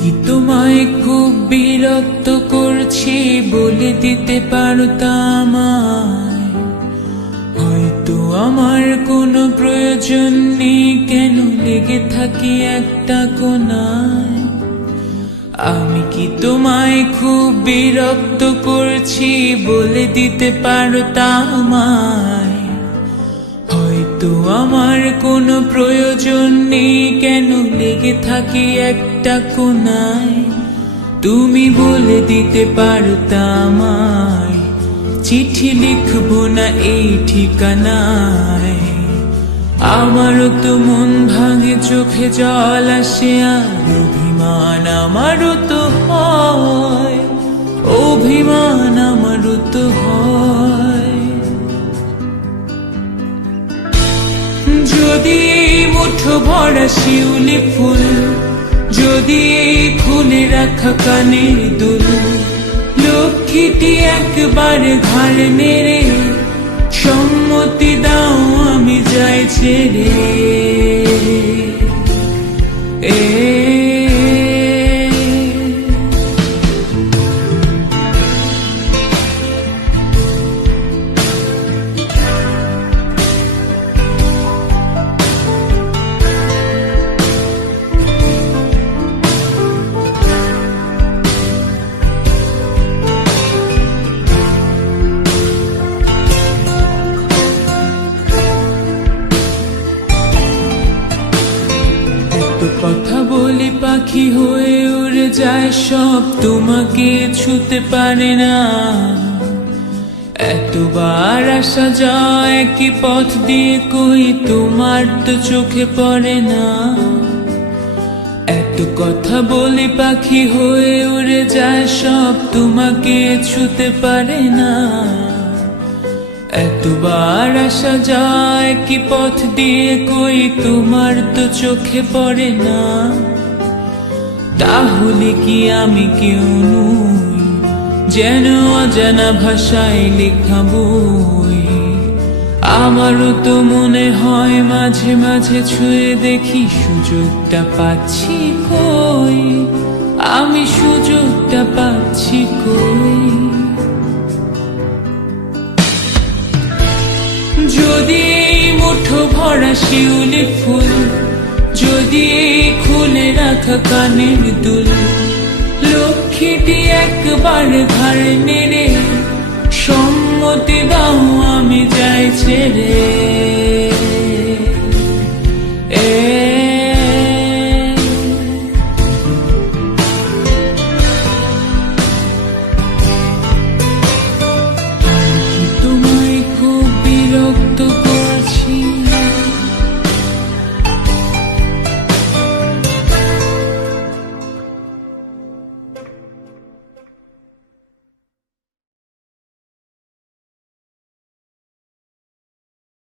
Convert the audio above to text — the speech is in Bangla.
কি তোমায় খুব বিরক্ত করছি বলে দিতে পারতাম আমায়? হয়তো আমার কোনো প্রয়োজন নেই, কেন লেগে থাকি একটা কোণায়? আমি কি তোমায় খুব বিরক্ত করছি বলে দিতে পারতাম আমায়? হয়তো আমার কোনো প্রয়োজন নেই, কেন লেগে থাকি একটা কোণায়? তুমি বলে দিতে পারতাম আমায়, চিঠি লিখবো না এই ঠিকানায়। আমারও তো মন ভাঙে, চোখে জল আসে, আর অভিমান আমারও তো হয়, অভিমান আমারও তো হয়। যদি এই মুঠো ভরা শিউলি ফুল, যদি এই খুলে রাখা কানের দুল, লক্ষ্মীটি একবার ঘাড় নেড়ে সম্মতি দাও আমি যাই ছেড়ে। কথা বলি পাখি হয়ে উড়ে যায় সব, তোমাকে ছুতে পারে না। এতবার আসা যায় কি পথ দিয়ে, কই তোমার তো চোখে পড়ে না। এত কথা বলি পাখি হয়ে উড়ে যায় সব, তোমাকে ছুতে পারে না। এতবার আসা যায় কি পথ দিয়ে, কই তোমার তো চোখে পড়ে না। তাহলে কি আমি কেউ নই, যেন অজানা ভাষায় লেখা বই? আমারও তো মনে হয় মাঝে মাঝে ছুঁয়ে দেখি, সুযোগটা পাচ্ছি কই, আমি সুযোগটা পাচ্ছি কই? যদি এই মুঠো ভরা শিউলি ফুল, যদি এই খুলে রাখা কানের দুল, লক্ষ্মীটি একবার ঘাড় নেড়ে সম্মতি দাও আমি যাই ছেড়ে।